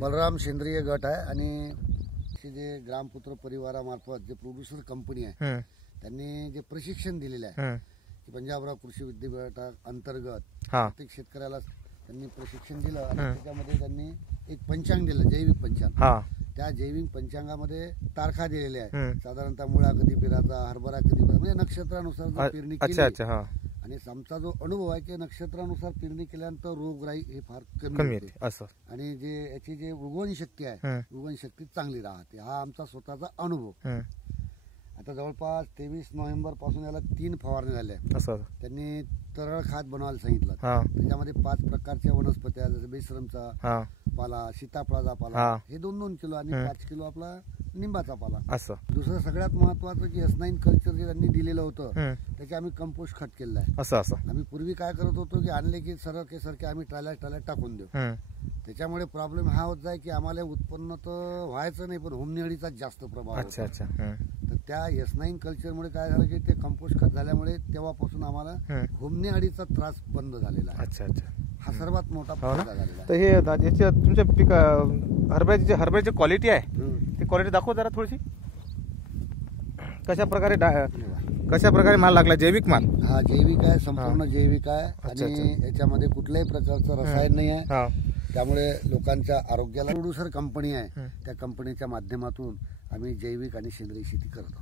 बलराम सेंद्रिय गट आहे आणि जे ग्रामपुत्र परिवारामार्फत जे प्रोड्युसर कंपनी आहे त्यांनी जे प्रशिक्षण दिलेले आहे की पंजाबराव कृषी विद्यापीठा अंतर्गत प्रत्येक शेतकऱ्याला त्यांनी प्रशिक्षण दिलं आणि त्याच्यामध्ये त्यांनी एक पंचांग दिलं, जैविक पंचांग. त्या जैविक पंचांगामध्ये तारखा दिलेल्या आहे, साधारणतः मुळा कधी पेरायचा, हरभरा कधी पेरायचा, म्हणजे नक्षत्रानुसार पेरणी केली. आणि आमचा जो अनुभव आहे की नक्षत्रानुसार पेरणी केल्यानंतर रोगराई हे फार कमी होते असं, आणि जे याची जे उगवण शक्ती आहे उगवण शक्ती चांगली राहते. हा आमचा स्वतःचा अनुभव. आता जवळपास 23 नोव्हेंबर पासून याला 3 फवारणी झाल्या. त्यांनी तरळ खत बनवायला सांगितलं. त्याच्यामध्ये 5 प्रकारच्या वनस्पत्या, जसं बेसरमचा पाला, सीताफळाचा पाला हे 2-2 किलो आणि 5 किलो आपला निंबाचा पाला. असं दुसरं सगळ्यात महत्वाचं की S9 कल्चर जे त्यांनी दिलेलं होतं त्याचे आम्ही कंपोस्ट खत केलेलं आहे. असं आम्ही पूर्वी काय करत होतो की आणले की सरके आम्ही ट्रायला टाकून देऊ. त्याच्यामुळे प्रॉब्लेम हा होत जाय की आम्हाला उत्पन्न तर व्हायचं नाही, पण होमनी अळीचा जास्त प्रभाव. तर त्या S9 कल्चरमुळे काय झालं की ते कंपोस्ट खत झाल्यामुळे तेव्हापासून आम्हाला होमनी अळीचा त्रास बंद झालेला आहे. हा सर्वात मोठा फायदा झालेला आहे. तर हे तुमच्या पीक हरभऱ्याची क्वालिटी आहे, ती क्वालिटी दाखव जरा थोडीशी. कशा प्रकारे माल लागला? जैविक माल? हा जैविक आहे, संपूर्ण जैविक आहे आणि याच्यामध्ये कुठल्याही प्रकारचं रसायन नाही आहे. त्यामुळे लोकांच्या आरोग्याला प्रोड्युसर कंपनी आहे, त्या कंपनीच्या माध्यमातून आम्ही जैविक आणि सेंद्रिय शेती करतो.